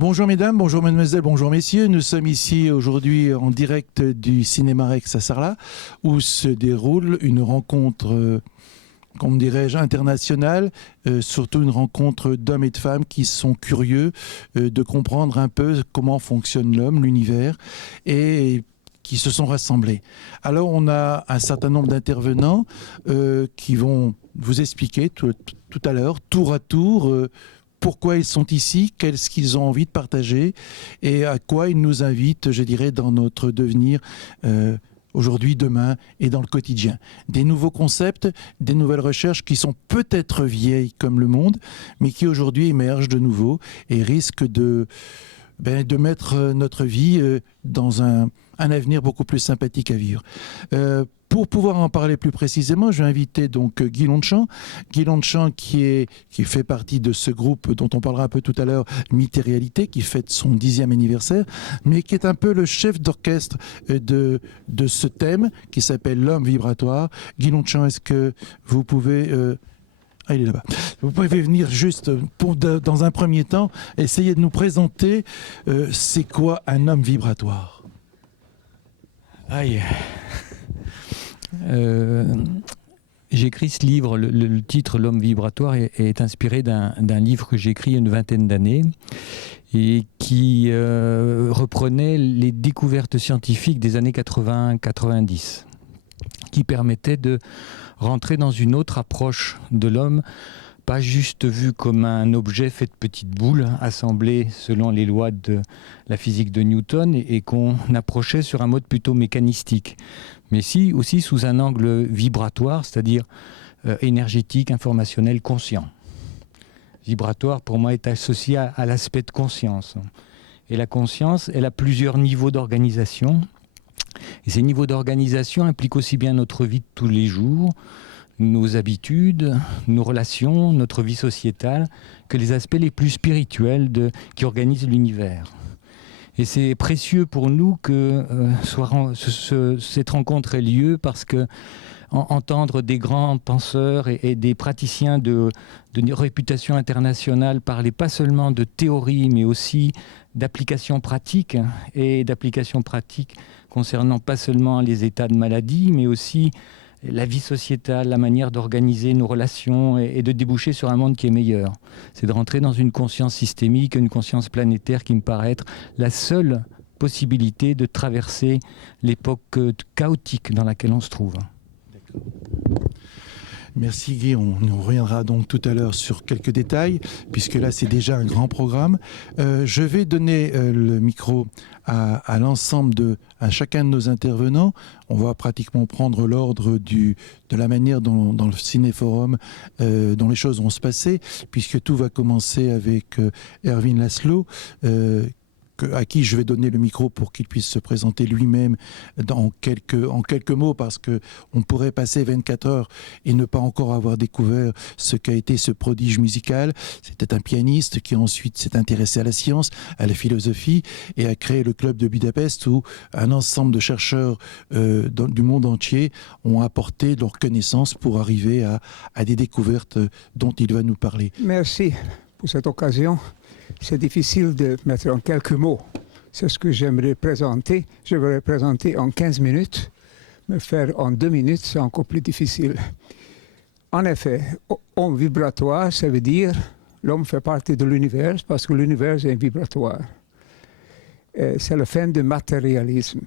Bonjour mesdames, bonjour mesdemoiselles, bonjour messieurs. Nous sommes ici aujourd'hui en direct du Cinéma Rex à Sarlat où se déroule une rencontre, comment dirais-je, internationale, surtout une rencontre d'hommes et de femmes qui sont curieux de comprendre un peu comment fonctionne l'homme, l'univers et qui se sont rassemblés. Alors on a un certain nombre d'intervenants qui vont vous expliquer tout à l'heure, tour à tour, pourquoi ils sont ici, qu'est-ce qu'ils ont envie de partager et à quoi ils nous invitent, je dirais, dans notre devenir aujourd'hui, demain et dans le quotidien. Des nouveaux concepts, des nouvelles recherches qui sont peut-être vieilles comme le monde, mais qui aujourd'hui émergent de nouveau et risquent de mettre notre vie dans un avenir beaucoup plus sympathique à vivre. Pour pouvoir en parler plus précisément, je vais inviter donc Guy Lonchamp. Guy Lonchamp qui fait partie de ce groupe dont on parlera un peu tout à l'heure, Mythe et Réalité, qui fête son 10e anniversaire, mais qui est un peu le chef d'orchestre de ce thème qui s'appelle l'homme vibratoire. Guy Lonchamp, est-ce que vous pouvez... il est là-bas. Vous pouvez venir juste, dans un premier temps, essayer de nous présenter c'est quoi un homme vibratoire. Aïe. J'ai écrit ce livre, le titre L'homme vibratoire est inspiré d'un livre que j'ai écrit il y a une vingtaine d'années et qui reprenait les découvertes scientifiques des années 80-90 qui permettaient de rentrer dans une autre approche de l'homme, pas juste vu comme un objet fait de petites boules assemblées selon les lois de la physique de Newton et qu'on approchait sur un mode plutôt mécanistique, mais aussi sous un angle vibratoire, c'est-à-dire énergétique, informationnel, conscient. Vibratoire, pour moi, est associé à l'aspect de conscience. Et la conscience, elle a plusieurs niveaux d'organisation. Et ces niveaux d'organisation impliquent aussi bien notre vie de tous les jours, nos habitudes, nos relations, notre vie sociétale, que les aspects les plus spirituels qui organisent l'univers. Et c'est précieux pour nous que cette rencontre ait lieu parce que entendre des grands penseurs et des praticiens de réputation internationale parler pas seulement de théorie, mais aussi d'applications pratiques, et d'applications pratiques concernant pas seulement les états de maladie, mais aussi la vie sociétale, la manière d'organiser nos relations et de déboucher sur un monde qui est meilleur. C'est de rentrer dans une conscience systémique, une conscience planétaire qui me paraît être la seule possibilité de traverser l'époque chaotique dans laquelle on se trouve. D'accord. Merci Guy, on reviendra donc tout à l'heure sur quelques détails, puisque là c'est déjà un grand programme. Je vais donner le micro à l'ensemble à chacun de nos intervenants. On va pratiquement prendre l'ordre de la manière dont dans le cinéforum dont les choses vont se passer, puisque tout va commencer avec Erwin Laszlo, à qui je vais donner le micro pour qu'il puisse se présenter lui-même en quelques mots, parce qu'on pourrait passer 24 heures et ne pas encore avoir découvert ce qu'a été ce prodige musical. C'était un pianiste qui ensuite s'est intéressé à la science, à la philosophie et a créé le club de Budapest où un ensemble de chercheurs du monde entier ont apporté leurs connaissances pour arriver à des découvertes dont il va nous parler. Merci pour cette occasion. C'est difficile de mettre en quelques mots. C'est ce que j'aimerais présenter. Je vais présenter en 15 minutes. Me faire en 2 minutes, c'est encore plus difficile. En effet, homme vibratoire, ça veut dire l'homme fait partie de l'univers parce que l'univers est vibratoire. C'est la fin du matérialisme.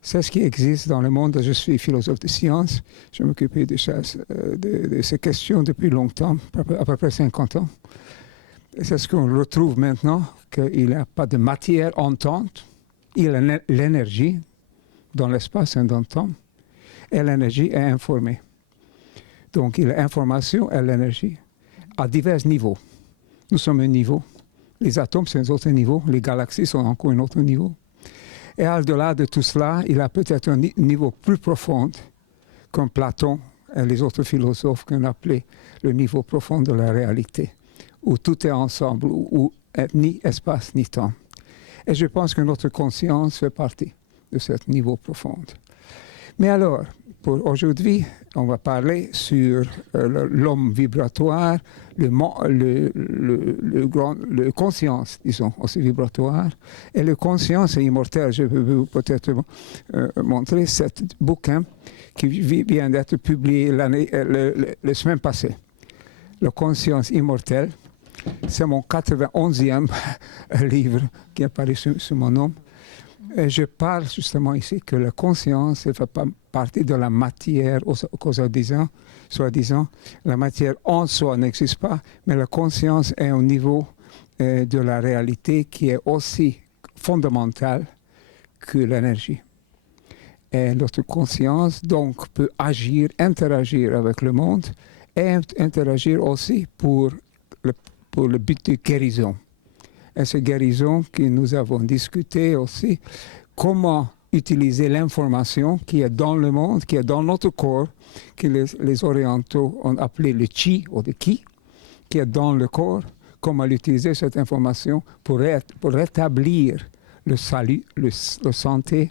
C'est ce qui existe dans le monde. Je suis philosophe de science. Je m'occupe de ces questions depuis longtemps, à peu près 50 ans. C'est ce qu'on retrouve maintenant, qu'il n'y a pas de matière entente, il y a l'énergie dans l'espace et dans le temps, et l'énergie est informée. Donc il y a l'information et l'énergie à divers niveaux. Nous sommes un niveau, les atomes c'est un autre niveau, les galaxies sont encore un autre niveau. Et au-delà de tout cela, il y a peut-être un niveau plus profond, comme Platon et les autres philosophes qu'on appelait le niveau profond de la réalité, où tout est ensemble, où ni espace ni temps. Et je pense que notre conscience fait partie de ce niveau profond. Mais alors, Pour aujourd'hui, on va parler sur l'homme vibratoire, le conscience, disons, aussi vibratoire. Et le conscience est immortel. Je vais vous peut-être montrer ce bouquin qui vient d'être publié la semaine passée. Le conscience immortelle. C'est mon 91e livre qui apparaît sous mon nom. Et je parle justement ici que la conscience ne fait pas partie de la matière, soi-disant. La matière en soi n'existe pas, mais la conscience est au niveau de la réalité qui est aussi fondamentale que l'énergie. Et notre conscience, donc, peut agir, interagir avec le monde et interagir aussi pour le but de guérison. Et cette guérison que nous avons discuté aussi, comment utiliser l'information qui est dans le monde, qui est dans notre corps, que les orientaux ont appelé le chi ou le ki, qui est dans le corps, comment utiliser cette information pour rétablir le salut, la santé,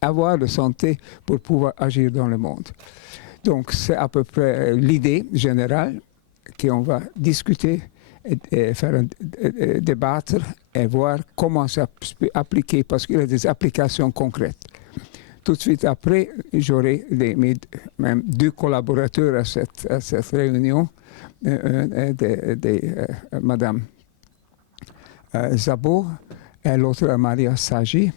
avoir la santé pour pouvoir agir dans le monde. Donc c'est à peu près l'idée générale qu'on va discuter et faire débattre et voir comment ça peut appliquer, parce qu'il y a des applications concrètes. Tout de suite après, j'aurai même 2 collaborateurs à cette réunion, Madame Zabo et l'autre Maria Sagi,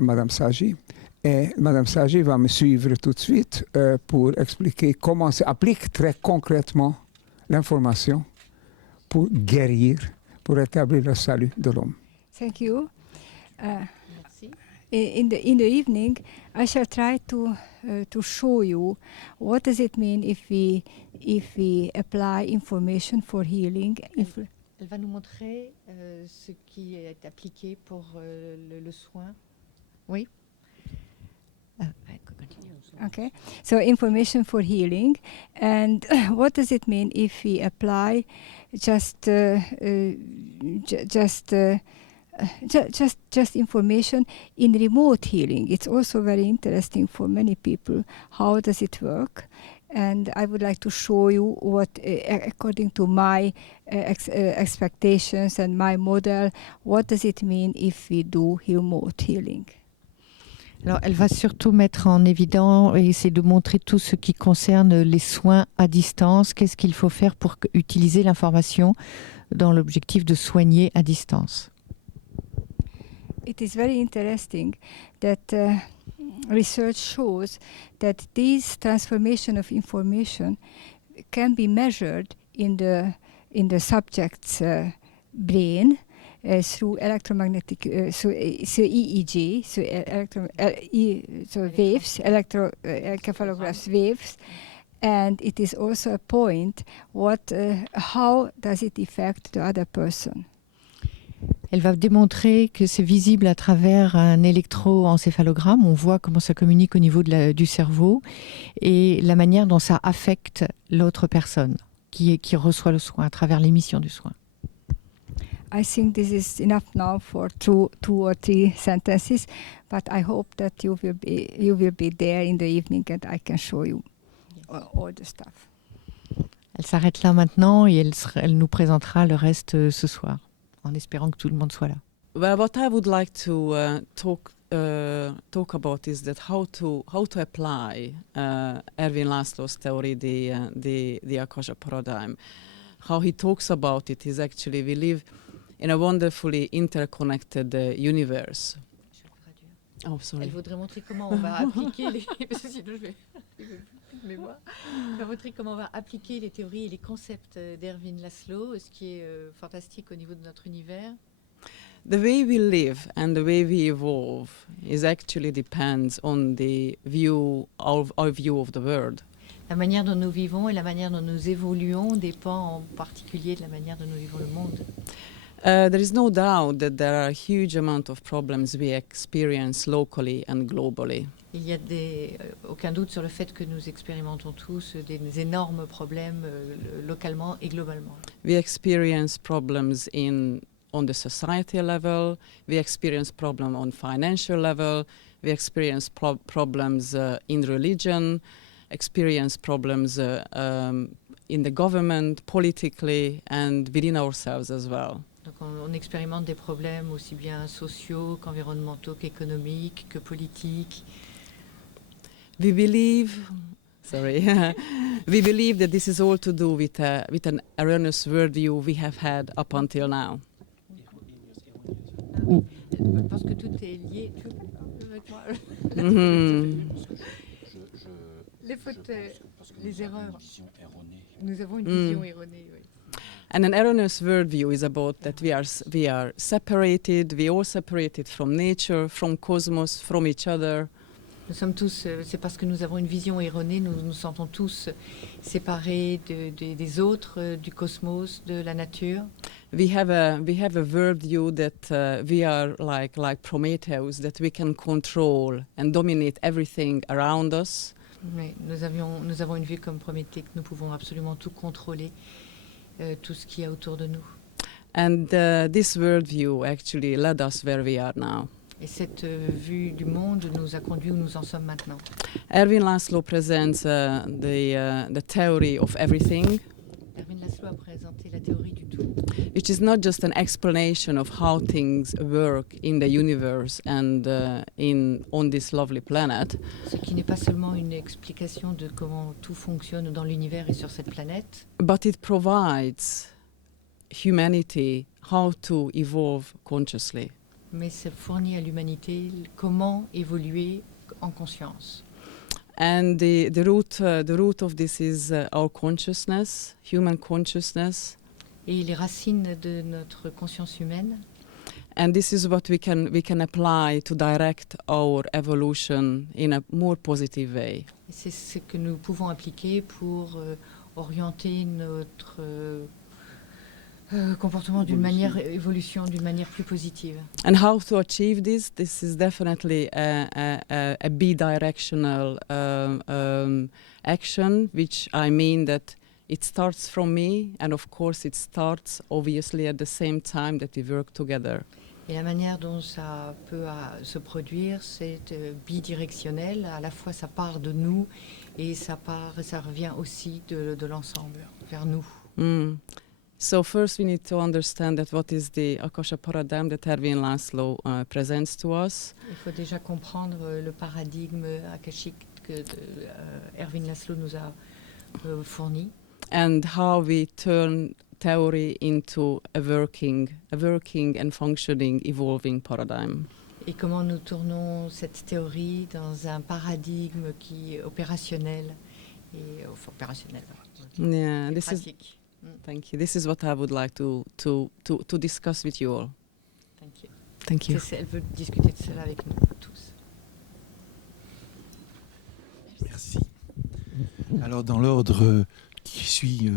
Madame Sagi. Et Madame Sagi va me suivre tout de suite pour expliquer comment s'applique très concrètement l'information pour guérir, pour rétablir le salut de l'homme. Thank you. In the evening, I shall try to show you what does it mean if we apply information for healing. Elle va nous montrer ce qui est appliqué pour le soin. Oui. Okay, so information for healing, and what does it mean if we apply just information in remote healing? It's also very interesting for many people. How does it work? And I would like to show you what, according to my expectations and my model, what does it mean if we do remote healing? Alors, elle va surtout mettre en évidence et essayer de montrer tout ce qui concerne les soins à distance. Qu'est-ce qu'il faut faire pour utiliser l'information dans l'objectif de soigner à distance? It is very interesting that research shows that this transformation of information can be measured in the subject's brain. Through electromagnetic, so EEG, so waves, electroencephalograph waves, and it is also a point how does it affect the other person. Elle va démontrer que c'est visible à travers un électroencéphalogramme. On voit comment ça communique au niveau du cerveau et la manière dont ça affecte l'autre personne qui reçoit le soin à travers l'émission du soin. I think this is enough now for two or three sentences, but I hope that you will be there in the evening and I can show you all the stuff. Elle s'arrête là maintenant et elle nous présentera le reste ce soir, en espérant que tout le monde soit là. Well, what I would like to talk about is that how to apply Erwin Laszlo's theory, the Akasha paradigm. How he talks about it is actually we live in a wonderfully interconnected universe. Oh, sorry. Elle voudrait montrer comment on va appliquer les... Sinon je vais... Elle va montrer comment on va appliquer les théories et les concepts d'Erwin Laszlo, ce qui est fantastique au niveau de notre univers. The way we live and the way we evolve is actually depends on the our view of the world. La manière dont nous vivons et la manière dont nous évoluons dépend en particulier de la manière dont nous vivons le monde. There is no doubt that there are a huge amount of problems we experience locally and globally. Il y a aucun doute sur le fait que nous expérimentons tous des énormes problèmes localement et globalement. We experience problems on the society level, we experience problems on financial level, We experience problems in religion, experience problems in the government, politically, and within ourselves as well. Donc on expérimente des problèmes aussi bien sociaux qu'environnementaux, qu'économiques, que politiques. We believe, we believe that this is all to do with an erroneous worldview we have had up until now. Parce que tout est lié. Tu veux pas avec moi Mhm. Les fautes, les erreurs. Nous avons une Mm. vision erronée. Oui. And an erroneous worldview is about that we are separated, we all separated from nature, from cosmos, from each other. Nous sommes tous, c'est parce que nous avons une vision erronée, nous nous sentons tous séparés des autres, du cosmos, de la nature. We have a worldview that we are like Prometheus, that we can control and dominate everything around us. Oui, nous avons une vue comme Prométhée que nous pouvons absolument tout contrôler, tout ce qu'il y a autour de nous. And this worldview actually led us where we are now. Et cette vue du monde nous a conduits où nous en sommes maintenant. Erwin Laszlo presents the theory of everything, Erwin Laszlo a présenté la théorie du tout, which is not just an explanation of how things work in the universe and on this lovely planet, ce qui n'est pas seulement une explication de comment tout fonctionne dans l'univers et sur cette planète, but it provides humanity how to evolve consciously. mais ça fournit à l'humanité comment évoluer en conscience. And the root of this is our consciousness, human consciousness. Et les racines de notre conscience humaine, And this is what we can apply to direct our evolution in a more positive way. et c'est ce que nous pouvons appliquer pour orienter notre comportement évolution d'une manière plus positive. And how to achieve this? This is definitely a bidirectional action, which I mean that it starts from me, and of course it starts obviously at the same time that we work together. Et la manière dont ça peut se produire, c'est bidirectionnel. À la fois, ça part de nous et ça revient aussi de l'ensemble, vers nous. Mm. So first we need to understand that what is the Akasha paradigm that Erwin Laszlo presents to us. Il faut déjà comprendre le paradigme akashique que Erwin Laszlo nous a fourni. And how we turn theory into a working and functioning, evolving paradigm. Et comment nous tournons cette théorie dans un paradigme qui est opérationnel et opérationnel. Yeah, Et this is pratique. thank you. This is what I would like to discuss with you all. Thank you. Thank you. Elle veut discuter de cela avec nous tous. Merci. Alors, dans l'ordre qui suit,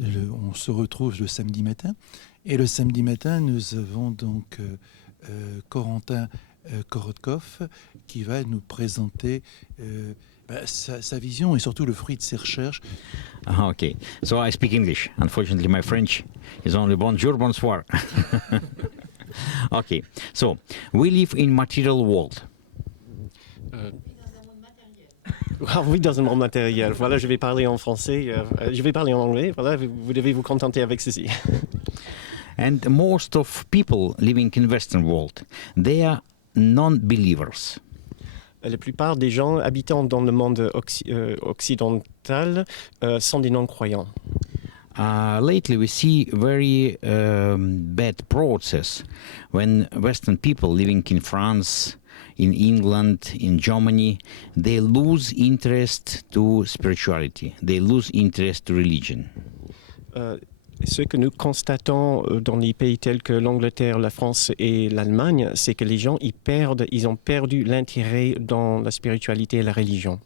on se retrouve le samedi matin. Et le samedi matin, nous avons donc Corentin Korotkov qui va nous présenter sa vision et surtout le fruit de ses recherches. Okay, so I speak English. Unfortunately, my French is only bonjour, bonsoir. Okay, so we live in material world. Oui, dans un monde matériel. Voilà, je vais parler en français, je vais parler en anglais. Voilà, vous devez vous contenter avec ceci. And most of people living in Western world, they are non-believers. La plupart des gens habitant dans le monde occidental sont des non-croyants. Lately, we see very bad process when Western people living in France, in England, in Germany, they lose interest to spirituality. They lose interest to religion. Ce que nous constatons dans les pays tels que l'Angleterre, la France et l'Allemagne, c'est que les gens ils ont perdu l'intérêt dans la spiritualité et la religion.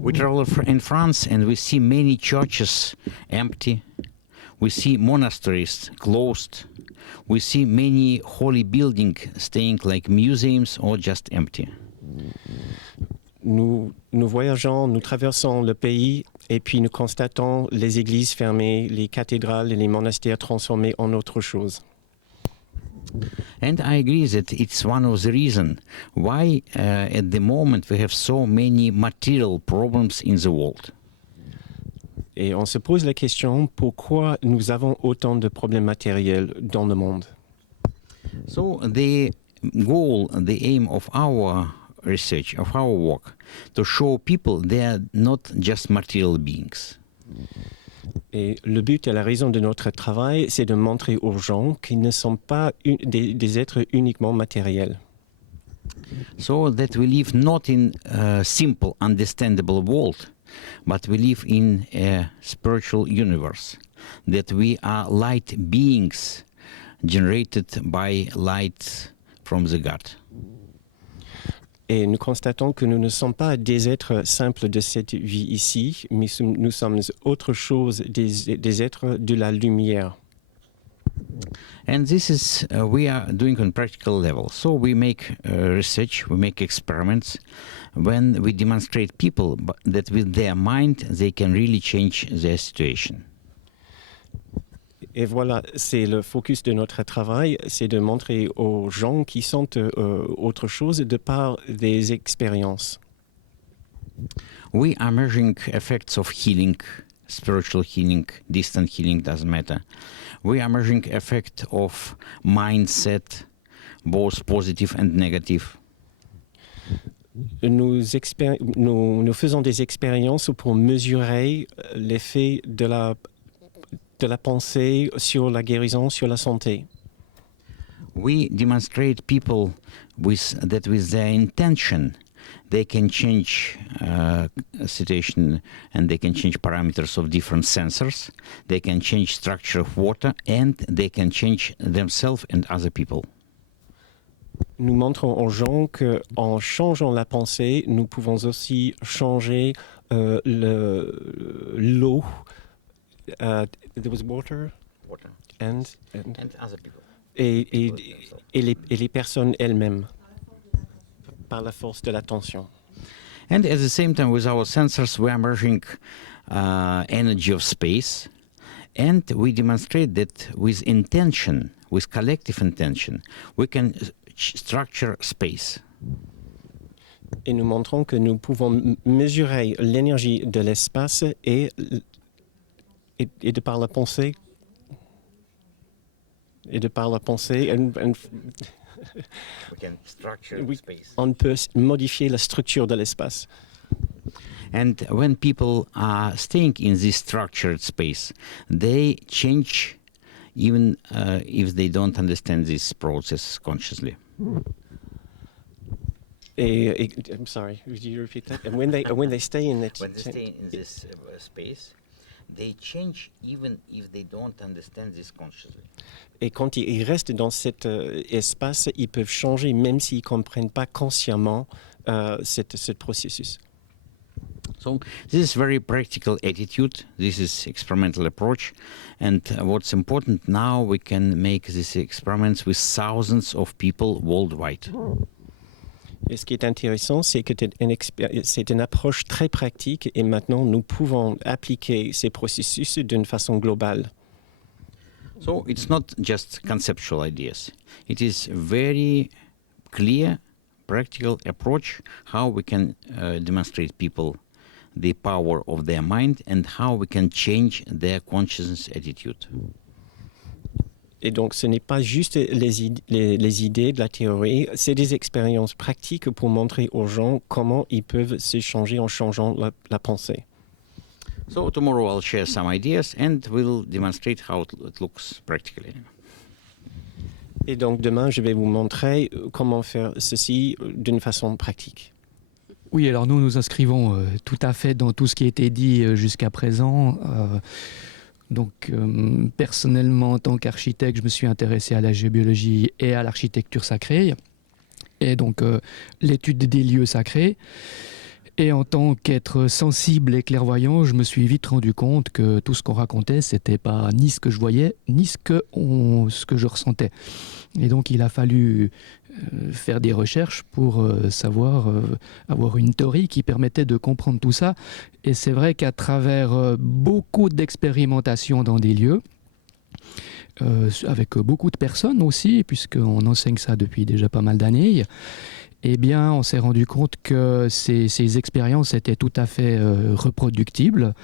We travel in France and we see many churches empty. We see monasteries closed. We see many holy buildings staying like museums or just empty. Nous voyageons, nous traversons le pays et puis nous constatons les églises fermées, les cathédrales et les monastères transformés en autre chose. And I agree that it's one of the reasons why at the moment we have so many material problems in the world. Et on se pose la question, pourquoi nous avons autant de problèmes matériels dans le monde? So the goal, the aim of our research, of our work, to show people they are not just material beings. Et le but et la raison de notre travail, c'est de montrer aux gens qu'ils ne sont pas des êtres uniquement matériels. So that we live not in a simple, understandable world, but we live in a spiritual universe, that we are light beings generated by light from the God. Et nous constatons que nous ne sommes pas des êtres simples de cette vie ici, mais nous sommes autre chose, des êtres de la lumière. And this is we are doing on practical level. So we make research, we make experiments, when we demonstrate people that with their mind they can really change their situation. Et voilà, c'est le focus de notre travail, c'est de montrer aux gens qui sentent autre chose de par des expériences. We are measuring effects of healing, spiritual healing, distant healing, doesn't matter. We are measuring effect of mindset, both positive and negative. Nous faisons des expériences pour mesurer l'effet de la pensée sur la guérison, sur la santé. We demonstrate people with their intention, they can change a situation and they can change parameters of different sensors, they can change structure of water, and they can change themselves and other people. Nous montrons aux gens qu'en changeant la pensée, nous pouvons aussi changer l'eau. There was water and other people. Et les personnes elles-mêmes par la force de l'attention. And at the same time, with our sensors, we are measuring energy of space, and we demonstrate that with intention, with collective intention, we can structure space. Et nous montrons que nous pouvons mesurer l'énergie de l'espace et de par la pensée. Et de par la pensée, We can structure space. on peut modifier la structure de l'espace. And when people are staying in this structured space, they change even if they don't understand this process consciously. I'm sorry, would you repeat that? And when they stay in it, When they stay in this space, they change even if they don't understand this consciously. et quand ils restent dans cet espace, ils peuvent changer même s'ils ne comprennent pas consciemment ce processus. So this is very practical attitude. This is experimental approach, and what's important now, we can make these experiments with thousands of people worldwide. Et ce qui est intéressant, c'est que c'est une approche très pratique et maintenant nous pouvons appliquer ces processus d'une façon globale. So it's not just conceptual ideas. It is very clear, practical approach how we can demonstrate people the power of their mind and how we can change their consciousness attitude. Et donc ce n'est pas juste les idées de la théorie, c'est des expériences pratiques pour montrer aux gens comment ils peuvent se changer en changeant la pensée. So tomorrow I'll share some ideas and we'll demonstrate how it looks practically. Et donc demain, je vais vous montrer comment faire ceci d'une façon pratique. Oui, alors nous nous inscrivons tout à fait dans tout ce qui a été dit jusqu'à présent. Donc personnellement, en tant qu'architecte, je me suis intéressé à la géobiologie et à l'architecture sacrée, et donc l'étude des lieux sacrés. Et en tant qu'être sensible et clairvoyant, je me suis vite rendu compte que tout ce qu'on racontait, c'était pas ni ce que je voyais, ni ce que je ressentais. Et donc il a fallu faire des recherches pour avoir une théorie qui permettait de comprendre tout ça. Et c'est vrai qu'à travers beaucoup d'expérimentations dans des lieux, avec beaucoup de personnes aussi, puisqu'on enseigne ça depuis déjà pas mal d'années, eh bien, on s'est rendu compte que ces expériences étaient tout à fait reproductibles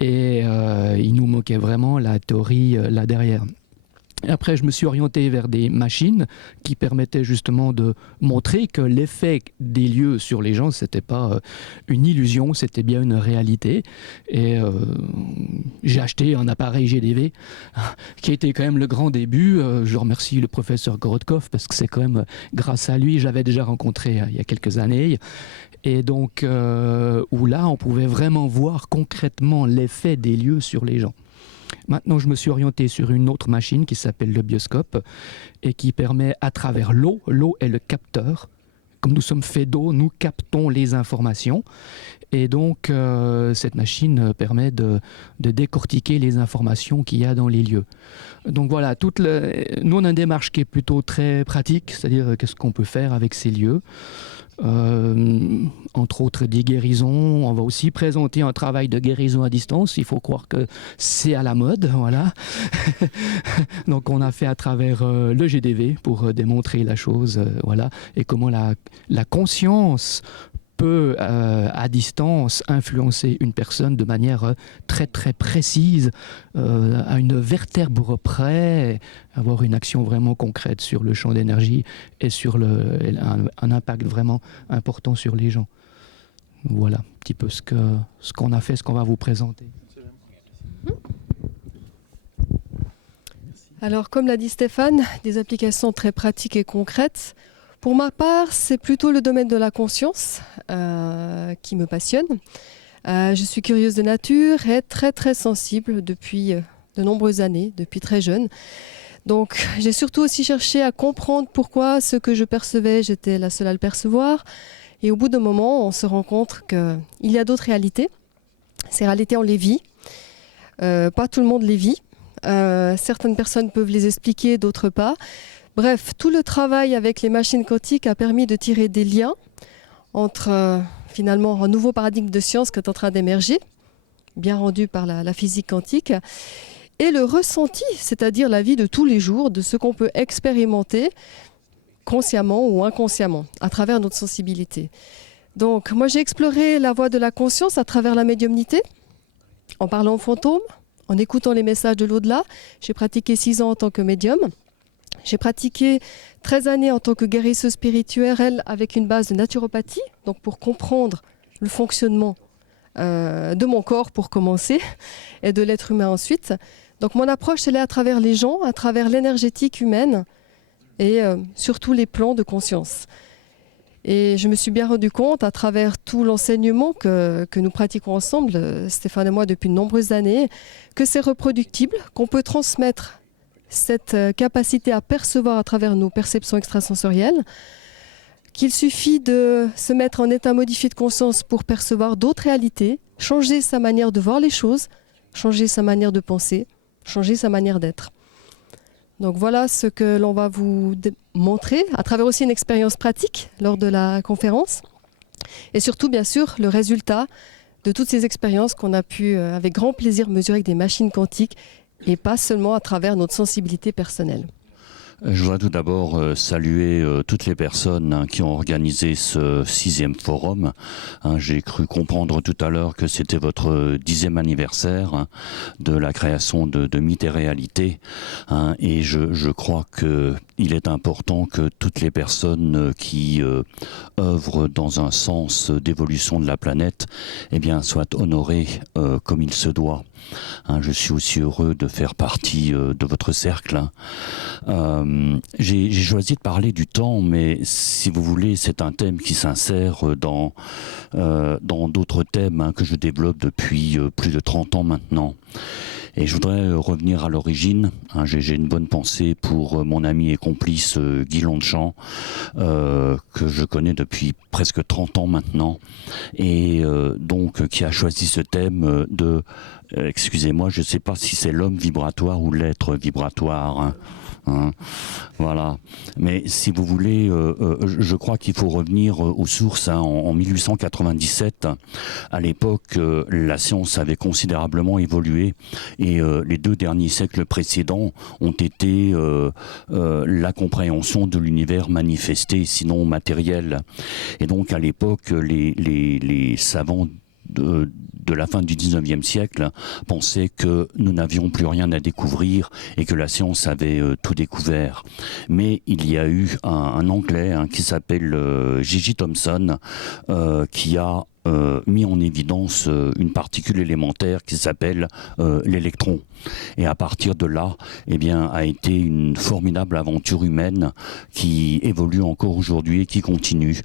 et il nous manquait vraiment la théorie là derrière. Et après, je me suis orienté vers des machines qui permettaient justement de montrer que l'effet des lieux sur les gens, c'était pas une illusion, c'était bien une réalité. Et j'ai acheté un appareil GDV qui était quand même le grand début. Je remercie le professeur Gorodkov parce que c'est quand même grâce à lui, j'avais déjà rencontré il y a quelques années. Et donc, où là, on pouvait vraiment voir concrètement l'effet des lieux sur les gens. Maintenant, je me suis orienté sur une autre machine qui s'appelle le bioscope et qui permet à travers l'eau est le capteur. Comme nous sommes faits d'eau, nous captons les informations. Et donc, cette machine permet de décortiquer les informations qu'il y a dans les lieux. Donc voilà, nous on a une démarche qui est plutôt très pratique, c'est-à-dire qu'est-ce qu'on peut faire avec ces lieux. Entre autres des guérisons. On va aussi présenter un travail de guérison à distance. Il faut croire que c'est à la mode, voilà. Donc on a fait à travers le GDV pour démontrer la chose, voilà, et comment la conscience peut à distance influencer une personne de manière très très précise, à une vertèbre près, avoir une action vraiment concrète sur le champ d'énergie et sur un impact vraiment important sur les gens. Voilà un petit peu ce qu'on a fait, ce qu'on va vous présenter. Alors, comme l'a dit Stéphane, des applications très pratiques et concrètes. Pour ma part, c'est plutôt le domaine de la conscience qui me passionne. Je suis curieuse de nature et très très sensible depuis de nombreuses années, depuis très jeune. Donc j'ai surtout aussi cherché à comprendre pourquoi ce que je percevais, j'étais la seule à le percevoir. Et au bout d'un moment, on se rend compte qu'il y a d'autres réalités. Ces réalités, on les vit. Pas tout le monde les vit. Certaines personnes peuvent les expliquer, d'autres pas. Bref, tout le travail avec les machines quantiques a permis de tirer des liens entre finalement un nouveau paradigme de science qui est en train d'émerger, bien rendu par la physique quantique, et le ressenti, c'est-à-dire la vie de tous les jours, de ce qu'on peut expérimenter consciemment ou inconsciemment, à travers notre sensibilité. Donc moi j'ai exploré la voie de la conscience à travers la médiumnité, en parlant aux fantômes, en écoutant les messages de l'au-delà. J'ai pratiqué 6 ans en tant que médium. J'ai pratiqué 13 années en tant que guérisseuse spirituelle avec une base de naturopathie, donc pour comprendre le fonctionnement de mon corps pour commencer, et de l'être humain ensuite. Donc mon approche, elle est à travers les gens, à travers l'énergétique humaine et surtout les plans de conscience. Et je me suis bien rendu compte à travers tout l'enseignement que nous pratiquons ensemble, Stéphane et moi, depuis de nombreuses années, que c'est reproductible, qu'on peut transmettre cette capacité à percevoir à travers nos perceptions extrasensorielles, qu'il suffit de se mettre en état modifié de conscience pour percevoir d'autres réalités, changer sa manière de voir les choses, changer sa manière de penser, changer sa manière d'être. Donc voilà ce que l'on va vous montrer, à travers aussi une expérience pratique lors de la conférence, et surtout bien sûr le résultat de toutes ces expériences qu'on a pu avec grand plaisir mesurer avec des machines quantiques, et pas seulement à travers notre sensibilité personnelle. Je voudrais tout d'abord saluer toutes les personnes qui ont organisé ce 6e forum. J'ai cru comprendre tout à l'heure que c'était votre 10e anniversaire de la création de Mythes et Réalités. Et je crois qu'il est important que toutes les personnes qui œuvrent dans un sens d'évolution de la planète soient honorées comme il se doit. Je suis aussi heureux de faire partie de votre cercle. J'ai choisi de parler du temps, mais si vous voulez, c'est un thème qui s'insère dans d'autres thèmes que je développe depuis plus de 30 ans maintenant. Et je voudrais revenir à l'origine. J'ai une bonne pensée pour mon ami et complice Guy Longchamp, que je connais depuis presque 30 ans maintenant, et donc qui a choisi ce thème de excusez-moi, je ne sais pas si c'est l'homme vibratoire ou l'être vibratoire. Voilà. Mais si vous voulez, je crois qu'il faut revenir aux sources. En 1897, à l'époque, la science avait considérablement évolué et les 2 derniers siècles précédents ont été la compréhension de l'univers manifesté, sinon matériel. Et donc à l'époque, les savants de la fin du 19e siècle pensaient que nous n'avions plus rien à découvrir et que la science avait tout découvert. Mais il y a eu un Anglais qui s'appelle J.J. Thomson qui a mis en évidence une particule élémentaire qui s'appelle l'électron. Et à partir de là, eh bien, a été une formidable aventure humaine qui évolue encore aujourd'hui et qui continue,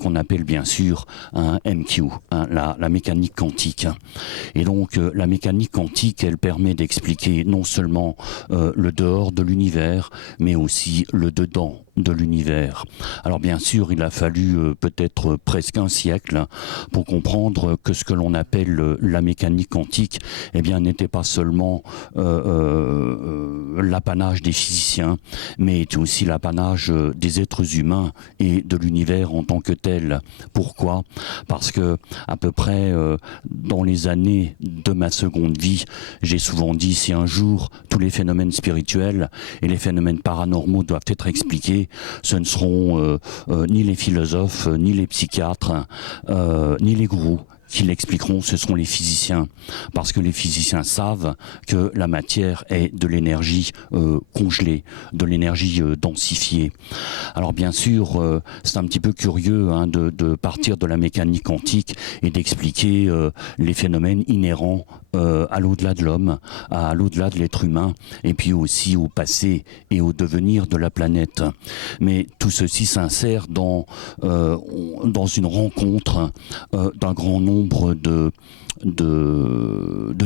qu'on appelle bien sûr un MQ, la mécanique quantique. Et donc, la mécanique quantique, elle permet d'expliquer non seulement le dehors de l'univers, mais aussi le dedans de l'univers. Alors bien sûr, il a fallu peut-être presque un siècle pour comprendre que ce que l'on appelle la mécanique quantique, eh bien, n'était pas seulement l'apanage des physiciens, mais était aussi l'apanage des êtres humains et de l'univers en tant que tel. Pourquoi ? Parce que à peu près dans les années de ma seconde vie, j'ai souvent dit, si un jour tous les phénomènes spirituels et les phénomènes paranormaux doivent être expliqués, ce ne seront ni les philosophes, ni les psychiatres, ni les gourous qui l'expliqueront, ce seront les physiciens. Parce que les physiciens savent que la matière est de l'énergie congelée, de l'énergie densifiée. Alors bien sûr, c'est un petit peu curieux de partir de la mécanique quantique et d'expliquer les phénomènes inhérents à l'au-delà de l'homme, à l'au-delà de l'être humain, et puis aussi au passé et au devenir de la planète. Mais tout ceci s'insère dans une rencontre d'un grand nombre de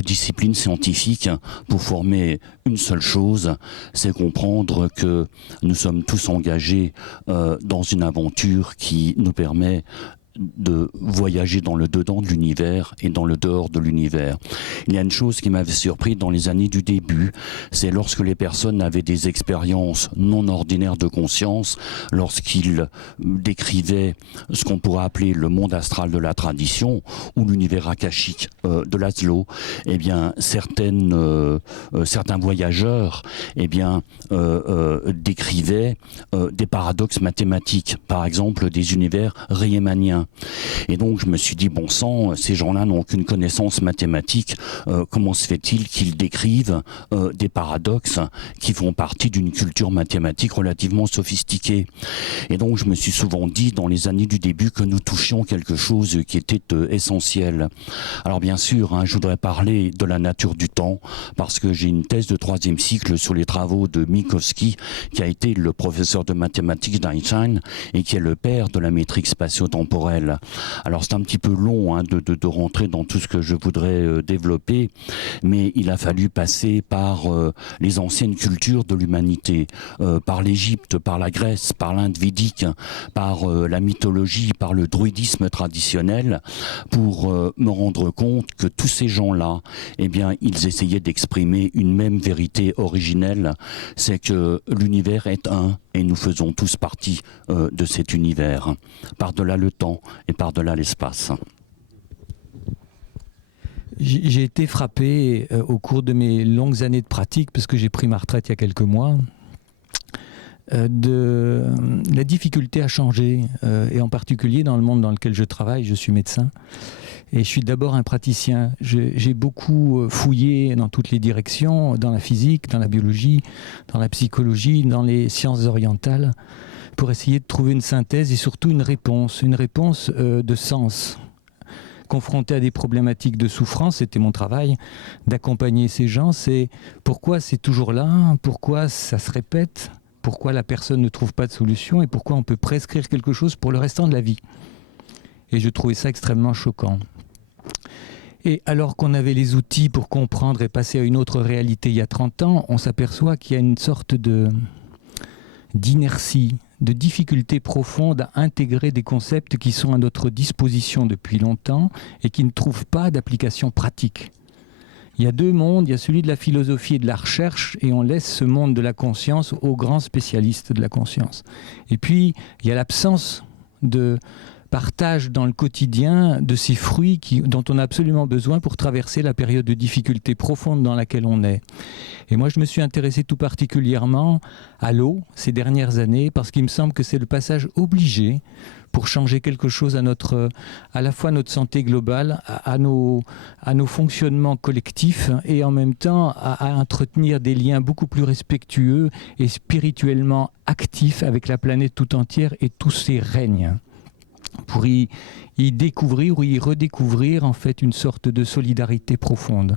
disciplines scientifiques pour former une seule chose, c'est comprendre que nous sommes tous engagés dans une aventure qui nous permet de voyager dans le dedans de l'univers et dans le dehors de l'univers. Il y a une chose qui m'avait surpris dans les années du début, c'est lorsque les personnes avaient des expériences non ordinaires de conscience, lorsqu'ils décrivaient ce qu'on pourrait appeler le monde astral de la tradition ou l'univers akashique de Laszlo, eh bien certains voyageurs décrivaient des paradoxes mathématiques, par exemple des univers riemanniens. Et donc je me suis dit, bon sang, ces gens-là n'ont aucune connaissance mathématique, comment se fait-il qu'ils décrivent des paradoxes qui font partie d'une culture mathématique relativement sophistiquée? Et donc je me suis souvent dit dans les années du début que nous touchions quelque chose qui était essentiel. Alors bien sûr, je voudrais parler de la nature du temps, parce que j'ai une thèse de 3e cycle sur les travaux de Minkowski, qui a été le professeur de mathématiques d'Einstein et qui est le père de la métrique spatio-temporelle. Alors c'est un petit peu long de rentrer dans tout ce que je voudrais développer, mais il a fallu passer par les anciennes cultures de l'humanité, par l'Égypte, par la Grèce, par l'Inde védique, par la mythologie, par le druidisme traditionnel, pour me rendre compte que tous ces gens-là, eh bien, ils essayaient d'exprimer une même vérité originelle, c'est que l'univers est un et nous faisons tous partie de cet univers, par-delà le temps et par-delà l'espace. J'ai été frappé au cours de mes longues années de pratique, parce que j'ai pris ma retraite il y a quelques mois, de la difficulté à changer, et en particulier dans le monde dans lequel je travaille. Je suis médecin et je suis d'abord un praticien. J'ai beaucoup fouillé dans toutes les directions, dans la physique, dans la biologie, dans la psychologie, dans les sciences orientales, pour essayer de trouver une synthèse et surtout une réponse de sens. Confronté à des problématiques de souffrance, c'était mon travail d'accompagner ces gens. C'est pourquoi c'est toujours là, pourquoi ça se répète, pourquoi la personne ne trouve pas de solution et pourquoi on peut prescrire quelque chose pour le restant de la vie. Et je trouvais ça extrêmement choquant. Et alors qu'on avait les outils pour comprendre et passer à une autre réalité il y a 30 ans, on s'aperçoit qu'il y a une sorte d'inertie, de difficulté profonde à intégrer des concepts qui sont à notre disposition depuis longtemps et qui ne trouvent pas d'application pratique. Il y a deux mondes, il y a celui de la philosophie et de la recherche, et on laisse ce monde de la conscience aux grands spécialistes de la conscience. Et puis, il y a l'absence de partage dans le quotidien de ces fruits dont on a absolument besoin pour traverser la période de difficulté profonde dans laquelle on est. Et moi, je me suis intéressé tout particulièrement à l'eau ces dernières années, parce qu'il me semble que c'est le passage obligé pour changer quelque chose à la fois notre santé globale, à nos fonctionnements collectifs, et en même temps à entretenir des liens beaucoup plus respectueux et spirituellement actifs avec la planète tout entière et tous ses règnes, pour y découvrir ou y redécouvrir en fait une sorte de solidarité profonde.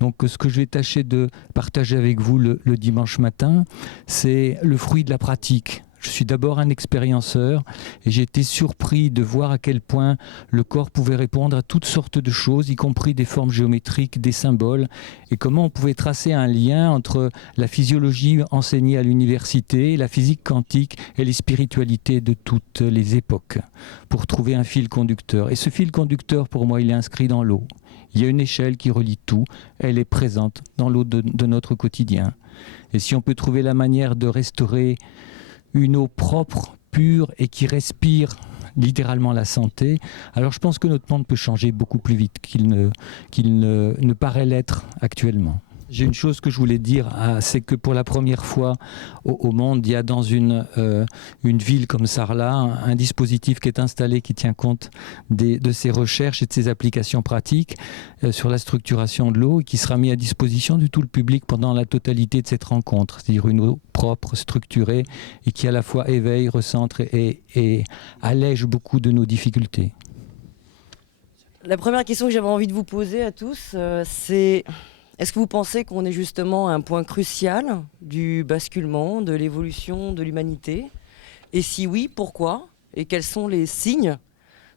Donc ce que je vais tâcher de partager avec vous le dimanche matin, c'est le fruit de la pratique. Je suis d'abord un expérienceur et j'ai été surpris de voir à quel point le corps pouvait répondre à toutes sortes de choses, y compris des formes géométriques, des symboles, et comment on pouvait tracer un lien entre la physiologie enseignée à l'université, la physique quantique et les spiritualités de toutes les époques, pour trouver un fil conducteur. Et ce fil conducteur, pour moi, il est inscrit dans l'eau. Il y a une échelle qui relie tout, elle est présente dans l'eau de notre quotidien. Et si on peut trouver la manière de restaurer une eau propre, pure et qui respire littéralement la santé, alors je pense que notre monde peut changer beaucoup plus vite qu'il ne paraît l'être actuellement. J'ai une chose que je voulais dire, c'est que pour la première fois au monde, il y a dans une ville comme Sarlat un dispositif qui est installé qui tient compte de ses recherches et de ses applications pratiques sur la structuration de l'eau et qui sera mis à disposition de tout le public pendant la totalité de cette rencontre. C'est-à-dire une eau propre, structurée et qui à la fois éveille, recentre et allège beaucoup de nos difficultés. La première question que j'avais envie de vous poser à tous, c'est... Est-ce que vous pensez qu'on est justement à un point crucial du basculement, de l'évolution de l'humanité? Et si oui, pourquoi? Et quels sont les signes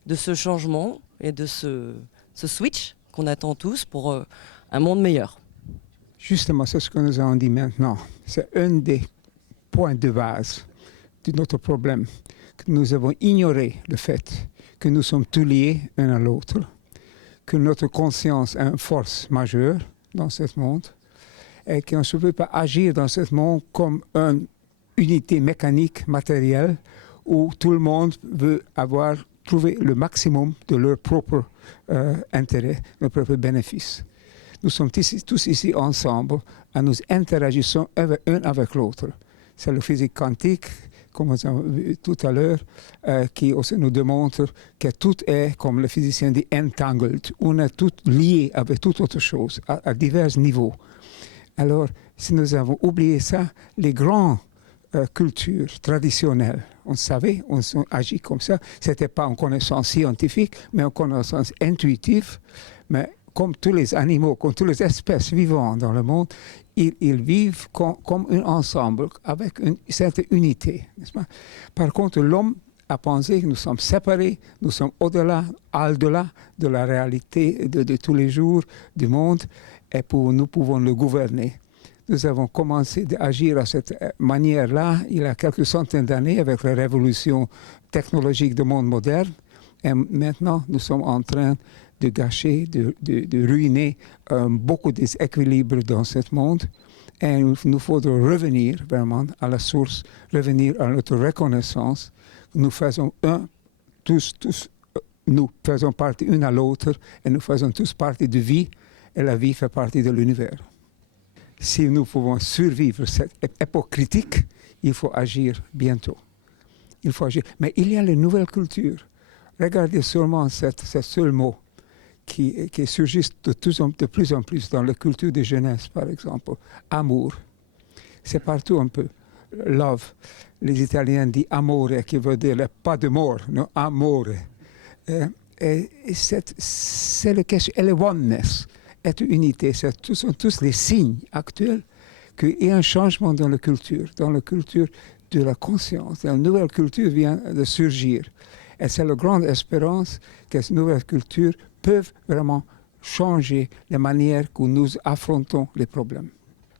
de ce changement et de ce switch qu'on attend tous pour un monde meilleur? Justement, c'est ce que nous avons dit maintenant. C'est un des points de base de notre problème. Que nous avons ignoré le fait que nous sommes tous liés l'un à l'autre, que notre conscience a une force majeure dans ce monde et qu'on ne peut pas agir dans ce monde comme une unité mécanique, matérielle, où tout le monde veut trouver le maximum de leur propre intérêt, leur propre bénéfice. Nous sommes tous ici ensemble et nous interagissons un avec l'autre. C'est la physique quantique, comme nous avons vu tout à l'heure, qui aussi nous démontre que tout est, comme le physicien dit, entangled. On est tout lié avec toute autre chose, à divers niveaux. Alors, si nous avons oublié ça, les grandes cultures traditionnelles, on savait, on agit comme ça. Ce n'était pas en connaissance scientifique, mais en connaissance intuitive. Mais comme tous les animaux, comme toutes les espèces vivantes dans le monde, ils vivent comme un ensemble, avec une certaine unité, n'est-ce pas? Par contre, l'homme a pensé que nous sommes séparés, nous sommes au-delà de la réalité de tous les jours du monde, et nous pouvons le gouverner. Nous avons commencé à agir à cette manière-là il y a quelques centaines d'années avec la révolution technologique du monde moderne, et maintenant nous sommes en train de gâcher, de ruiner beaucoup des équilibres dans ce monde. Et il nous faudra revenir vraiment à la source, revenir à notre reconnaissance. Nous faisons nous faisons partie une à l'autre et nous faisons tous partie de vie et la vie fait partie de l'univers. Si nous pouvons survivre cette époque critique, il faut agir bientôt. Il faut agir. Mais il y a les nouvelles cultures. Regardez seulement ce seul mot qui surgissent de plus en plus dans la culture de jeunesse, par exemple. Amour. C'est partout un peu. Love. Les Italiens disent amore, qui veut dire pas de mort, non, amore. Et c'est le question, et le oneness, est unité. Ce sont tous les signes actuels qu'il y a un changement dans la culture de la conscience. Une nouvelle culture vient de surgir. Et c'est la grande espérance que ces nouvelles cultures peuvent vraiment changer la manière que nous affrontons les problèmes.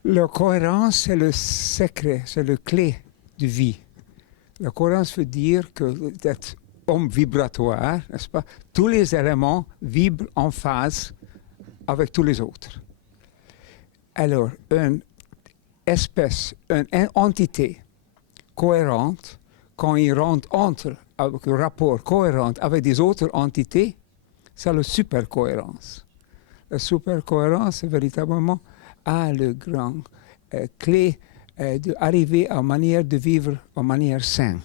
La cohérence, c'est le secret, c'est la clé de vie. La cohérence veut dire que d'être homme vibratoire, n'est-ce pas? Tous les éléments vibrent en phase avec tous les autres. Alors, une espèce, une entité cohérente, quand il rentre avec un rapport cohérent avec des autres entités, c'est la supercohérence. La supercohérence, véritablement, a le grand clé d'arriver à une manière de vivre en manière saine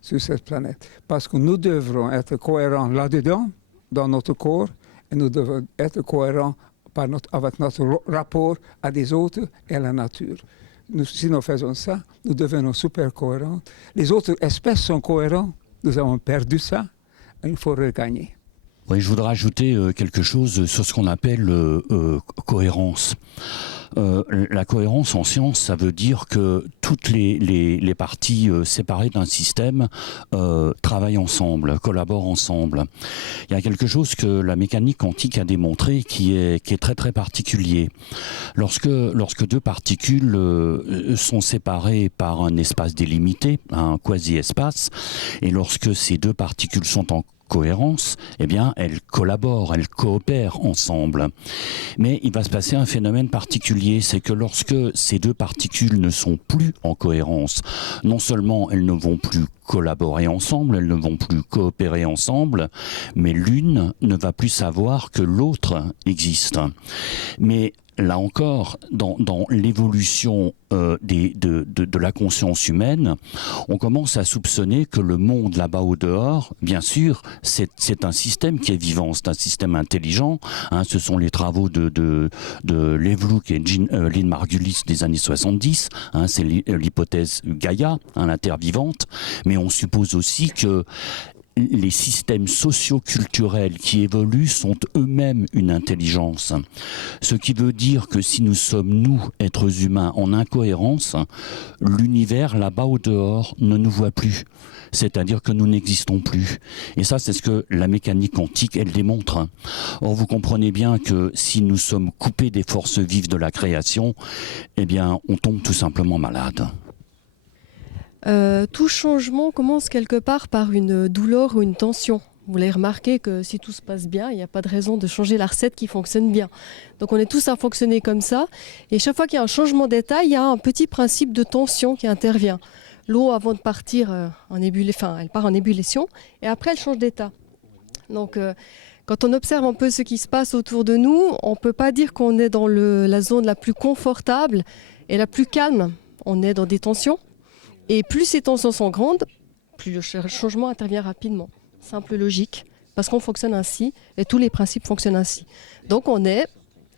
sur cette planète. Parce que nous devrons être cohérents là-dedans, dans notre corps, et nous devons être cohérents avec notre rapport à des autres et à la nature. Si nous faisons ça, nous devenons super cohérents. Les autres espèces sont cohérentes, nous avons perdu ça, il faut regagner. Oui, je voudrais ajouter quelque chose sur ce qu'on appelle cohérence. La cohérence en science, ça veut dire que toutes les parties séparées d'un système travaillent ensemble, collaborent ensemble. Il y a quelque chose que la mécanique quantique a démontré qui est très très particulier. Lorsque deux particules sont séparées par un espace délimité, un quasi-espace, et lorsque ces deux particules sont en cohérence, eh bien, elles collaborent, elles coopèrent ensemble. Mais il va se passer un phénomène particulier, c'est que lorsque ces deux particules ne sont plus en cohérence, non seulement elles ne vont plus collaborer ensemble, elles ne vont plus coopérer ensemble, mais l'une ne va plus savoir que l'autre existe. Mais là encore, dans l'évolution de la conscience humaine, on commence à soupçonner que le monde là-bas au dehors, bien sûr, c'est un système qui est vivant, c'est un système intelligent. Hein, ce sont les travaux de Lev Louk et Lynn Margulis des années 70. Hein, c'est l'hypothèse Gaïa, hein, la Terre vivante. Mais on suppose aussi que les systèmes socio-culturels qui évoluent sont eux-mêmes une intelligence. Ce qui veut dire que si nous sommes, nous, êtres humains, en incohérence, l'univers là-bas au dehors ne nous voit plus. C'est-à-dire que nous n'existons plus. Et ça, c'est ce que la mécanique quantique, elle démontre. Or, vous comprenez bien que si nous sommes coupés des forces vives de la création, eh bien, on tombe tout simplement malade. Tout changement commence quelque part par une douleur ou une tension. Vous l'avez remarqué que si tout se passe bien, il n'y a pas de raison de changer la recette qui fonctionne bien. Donc on est tous à fonctionner comme ça. Et chaque fois qu'il y a un changement d'état, il y a un petit principe de tension qui intervient. L'eau, avant de partir elle part en ébullition et après elle change d'état. Donc quand on observe un peu ce qui se passe autour de nous, on ne peut pas dire qu'on est dans la zone la plus confortable et la plus calme. On est dans des tensions. Et plus ces tensions sont grandes, plus le changement intervient rapidement. Simple logique, parce qu'on fonctionne ainsi et tous les principes fonctionnent ainsi. Donc on est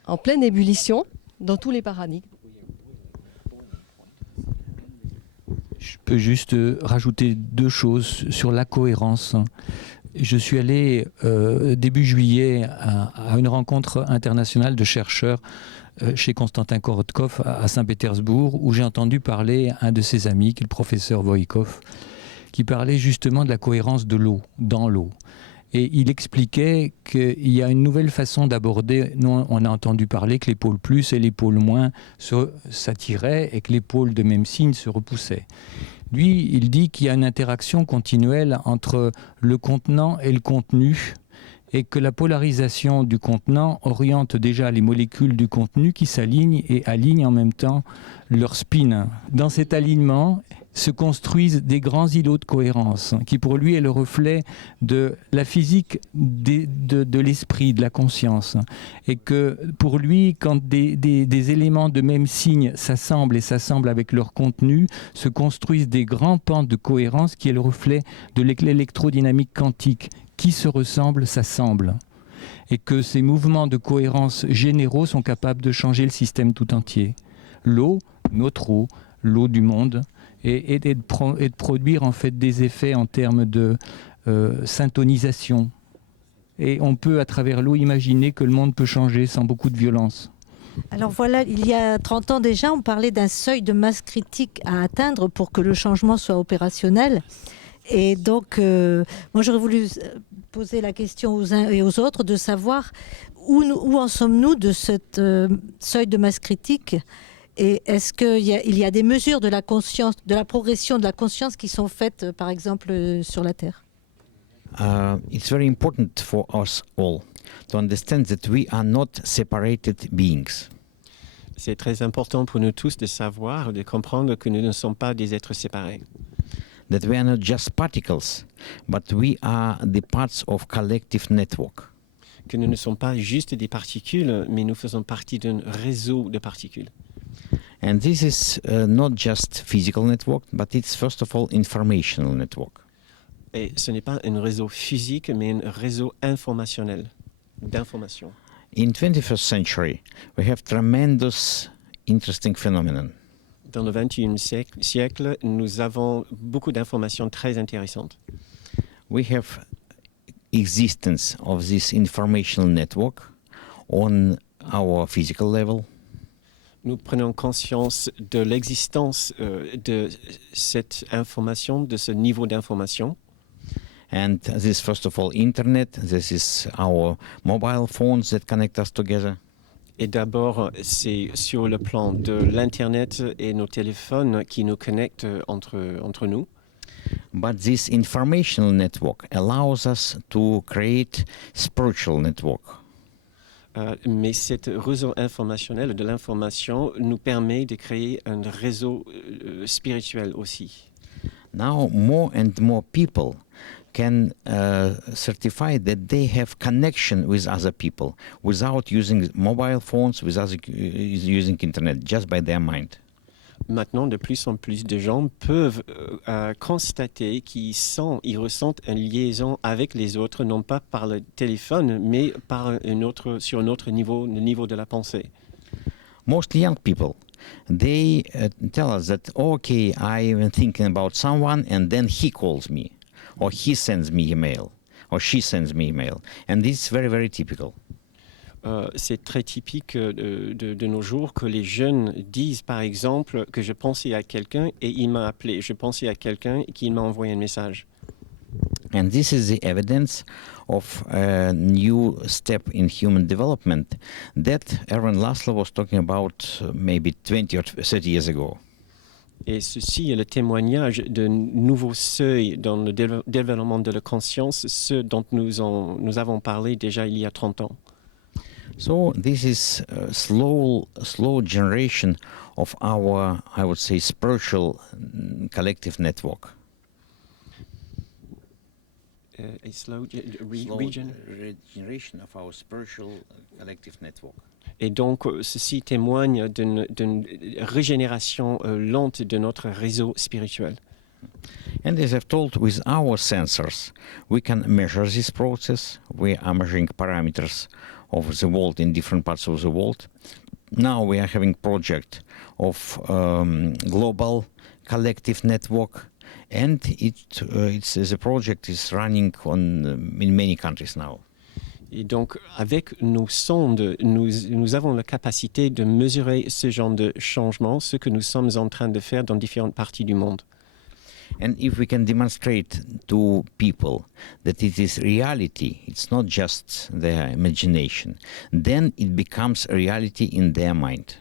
en pleine ébullition dans tous les paradigmes. Je peux juste rajouter deux choses sur la cohérence. Je suis allé début juillet à une rencontre internationale de chercheurs chez Konstantin Korotkov à Saint-Pétersbourg, où j'ai entendu parler un de ses amis, qui est le professeur Voïkov, qui parlait justement de la cohérence de l'eau, dans l'eau. Et il expliquait qu'il y a une nouvelle façon d'aborder. Nous, on a entendu parler que les pôles plus et les pôles moins s'attiraient et que les pôles de même signe se repoussaient. Lui, il dit qu'il y a une interaction continuelle entre le contenant et le contenu, et que la polarisation du contenant oriente déjà les molécules du contenu qui s'alignent et alignent en même temps leur spin. Dans cet alignement se construisent des grands îlots de cohérence, qui pour lui est le reflet de la physique de l'esprit, de la conscience. Et que pour lui, quand des éléments de même signe s'assemblent et s'assemblent avec leur contenu, se construisent des grands pans de cohérence qui est le reflet de l'électrodynamique quantique. Qui se ressemble, s'assemble. Et que ces mouvements de cohérence généraux sont capables de changer le système tout entier. L'eau, notre eau, l'eau du monde, et de produire en fait des effets en termes de syntonisation. Et on peut, à travers l'eau, imaginer que le monde peut changer sans beaucoup de violence. Alors voilà, il y a 30 ans déjà, on parlait d'un seuil de masse critique à atteindre pour que le changement soit opérationnel. Et donc, moi j'aurais voulu poser la question aux uns et aux autres de savoir où en sommes-nous de ce seuil de masse critique, et est-ce qu'il y a des mesures de la conscience, de la progression de la conscience qui sont faites, par exemple, sur la Terre? It's very important for us all to understand that we are not separated beings. C'est très important pour nous tous de savoir, de comprendre que nous ne sommes pas des êtres séparés. That we are not just particles, but we are the parts of collective network. Que nous ne sommes pas juste des particules, mais nous faisons partie d'un réseau de particules. And this is not just physical network, but it's first of all informational network. Et ce n'est pas un réseau physique, mais un réseau informationnel, d'information. In 21st century, we have tremendous interesting phenomenon. Dans le XXIe siècle, nous avons beaucoup d'informations très intéressantes. We have existence of this informational network on our physical level. Nous prenons conscience de l'existence de cette information, de ce niveau d'information. And this, first of all, internet. This is our mobile phones that connect us together. Et d'abord, c'est sur le plan de l'Internet et nos téléphones qui nous connectent entre nous. But this informational network allows us to create spiritual network. Mais cet réseau informationnel de l'information nous permet de créer un réseau spirituel aussi. Now, more and more people can certify that they have connection with other people without using mobile phones, without using internet, just by their mind. Maintenant, de plus en plus de gens peuvent constater ils ressentent une liaison avec les autres, non pas par le téléphone, mais sur un autre niveau, le niveau de la pensée. Most young people, they tell us that, okay, I'm thinking about someone and then he calls me, or he sends me email, or she sends me email. And this is very, very typical. C'est très typique de nos jours que les jeunes disent, par exemple, que je pensais à quelqu'un et il m'a appelé. Je pensais à quelqu'un et qu'il m'a envoyé un message. And this is the evidence of a new step in human development that Erwin Laszlo was talking about maybe 20 or 30 years ago. Et ceci est le témoignage d'un nouveau seuil dans le développement de la conscience, ce dont nous avons parlé déjà il y a 30 ans. So this is a slow generation of our, I would say, spiritual collective network. A slow regeneration of our spiritual collective network. Et donc, ceci témoigne d'une régénération lente de notre réseau spirituel. And as I've told, with our sensors, we can measure this process. We are measuring parameters of the world in different parts of the world. Now we are having project of global collective network, and the project is running in many countries now. Et donc, avec nos sondes, nous avons la capacité de mesurer ce genre de changement, ce que nous sommes en train de faire dans différentes parties du monde. And if we can demonstrate to people that it is reality, it's not just their imagination, then it becomes a reality in their mind.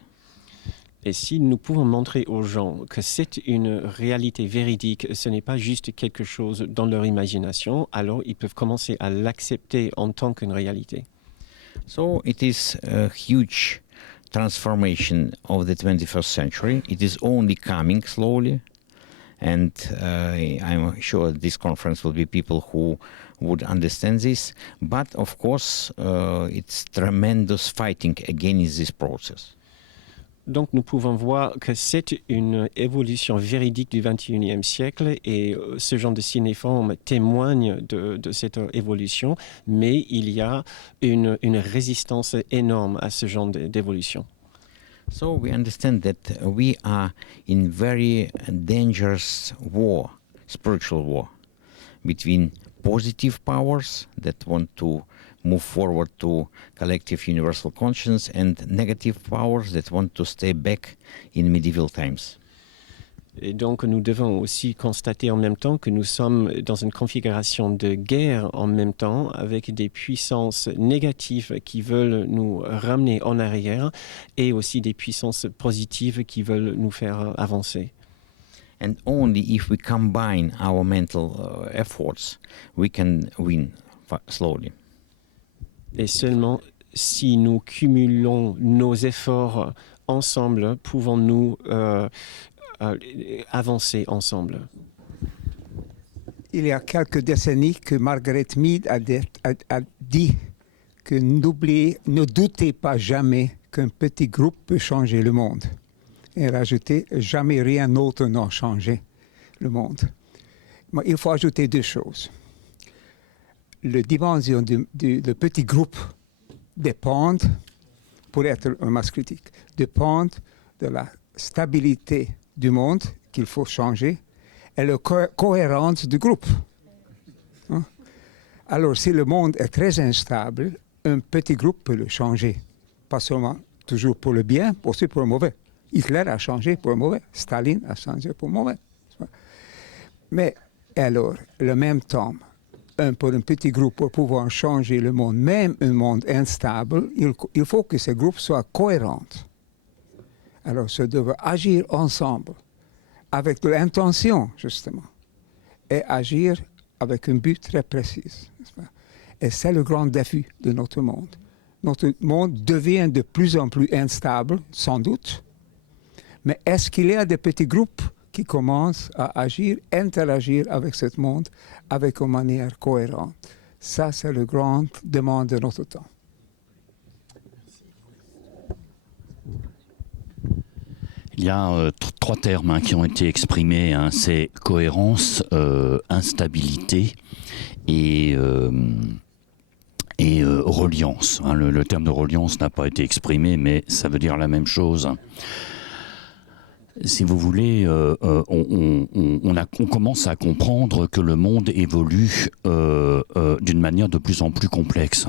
Et si nous pouvons montrer aux gens que c'est une réalité véridique, ce n'est pas juste quelque chose dans leur imagination, alors ils peuvent commencer à l'accepter en tant qu'une réalité. So it is a huge transformation of the 21st century. It is only coming slowly. And I'm sure this conference will be people who would understand this. But of course, it's tremendous fighting against this process. Donc nous pouvons voir que c'est une évolution véridique du XXIe siècle et ce genre de cinéforme témoigne de cette évolution, mais il y a une résistance énorme à ce genre d'évolution. So we understand that we are in very dangerous war, spiritual war, between positive powers that want to move forward to collective universal conscience and negative powers that want to stay back in medieval times. Et donc nous devons aussi constater en même temps que nous sommes dans une configuration de guerre en même temps avec des puissances négatives qui veulent nous ramener en arrière et aussi des puissances positives qui veulent nous faire avancer. And only if we combine our mental efforts, we can win slowly. Et seulement si nous cumulons nos efforts ensemble pouvons-nous avancer ensemble? Il y a quelques décennies que Margaret Mead a dit que ne doutez pas jamais qu'un petit groupe peut changer le monde. Et elle a ajouté, jamais rien d'autre n'a changé le monde. Mais il faut ajouter deux choses. La dimension du petit groupe dépend, pour être un masse critique, dépend de la stabilité du monde qu'il faut changer et la cohérence du groupe. Hein? Alors, si le monde est très instable, un petit groupe peut le changer. Pas seulement toujours pour le bien, aussi pour le mauvais. Hitler a changé pour le mauvais, Staline a changé pour le mauvais. Mais alors, le même temps, pour un petit groupe, pour pouvoir changer le monde, même un monde instable, il faut que ce groupe soit cohérent. Alors, ça doit agir ensemble, avec de l'intention, justement, et agir avec un but très précis. Et c'est le grand défi de notre monde. Notre monde devient de plus en plus instable, sans doute, mais est-ce qu'il y a des petits groupes qui commencent à agir, interagir avec ce monde avec une manière cohérente? Ça, c'est la grande demande de notre temps. Il y a trois termes qui ont été exprimés, c'est cohérence, instabilité et reliance. Le terme de reliance n'a pas été exprimé, mais ça veut dire la même chose. Si vous voulez, on commence à comprendre que le monde évolue d'une manière de plus en plus complexe.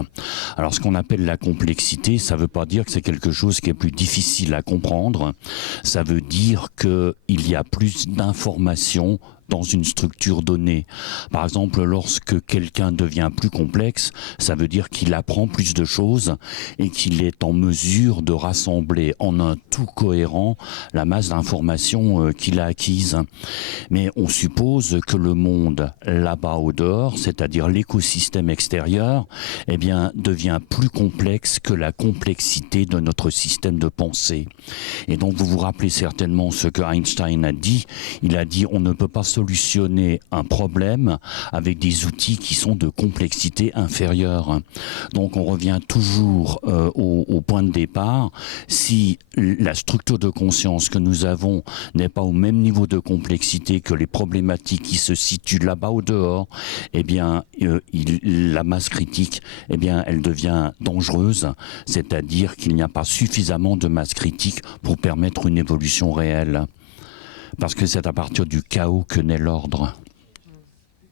Alors ce qu'on appelle la complexité, ça ne veut pas dire que c'est quelque chose qui est plus difficile à comprendre. Ça veut dire qu'il y a plus d'informations dans une structure donnée. Par exemple, lorsque quelqu'un devient plus complexe, ça veut dire qu'il apprend plus de choses et qu'il est en mesure de rassembler en un tout cohérent la masse d'informations qu'il a acquises. Mais on suppose que le monde là-bas au dehors, c'est-à-dire l'écosystème extérieur, eh bien, devient plus complexe que la complexité de notre système de pensée. Et donc, vous vous rappelez certainement ce que Einstein a dit. Il a dit, on ne peut pas solutionner un problème avec des outils qui sont de complexité inférieure. Donc on revient toujours au point de départ. Si la structure de conscience que nous avons n'est pas au même niveau de complexité que les problématiques qui se situent là-bas au dehors, eh bien la masse critique, eh bien elle devient dangereuse, c'est-à-dire qu'il n'y a pas suffisamment de masse critique pour permettre une évolution réelle. Parce que c'est à partir du chaos que naît l'ordre.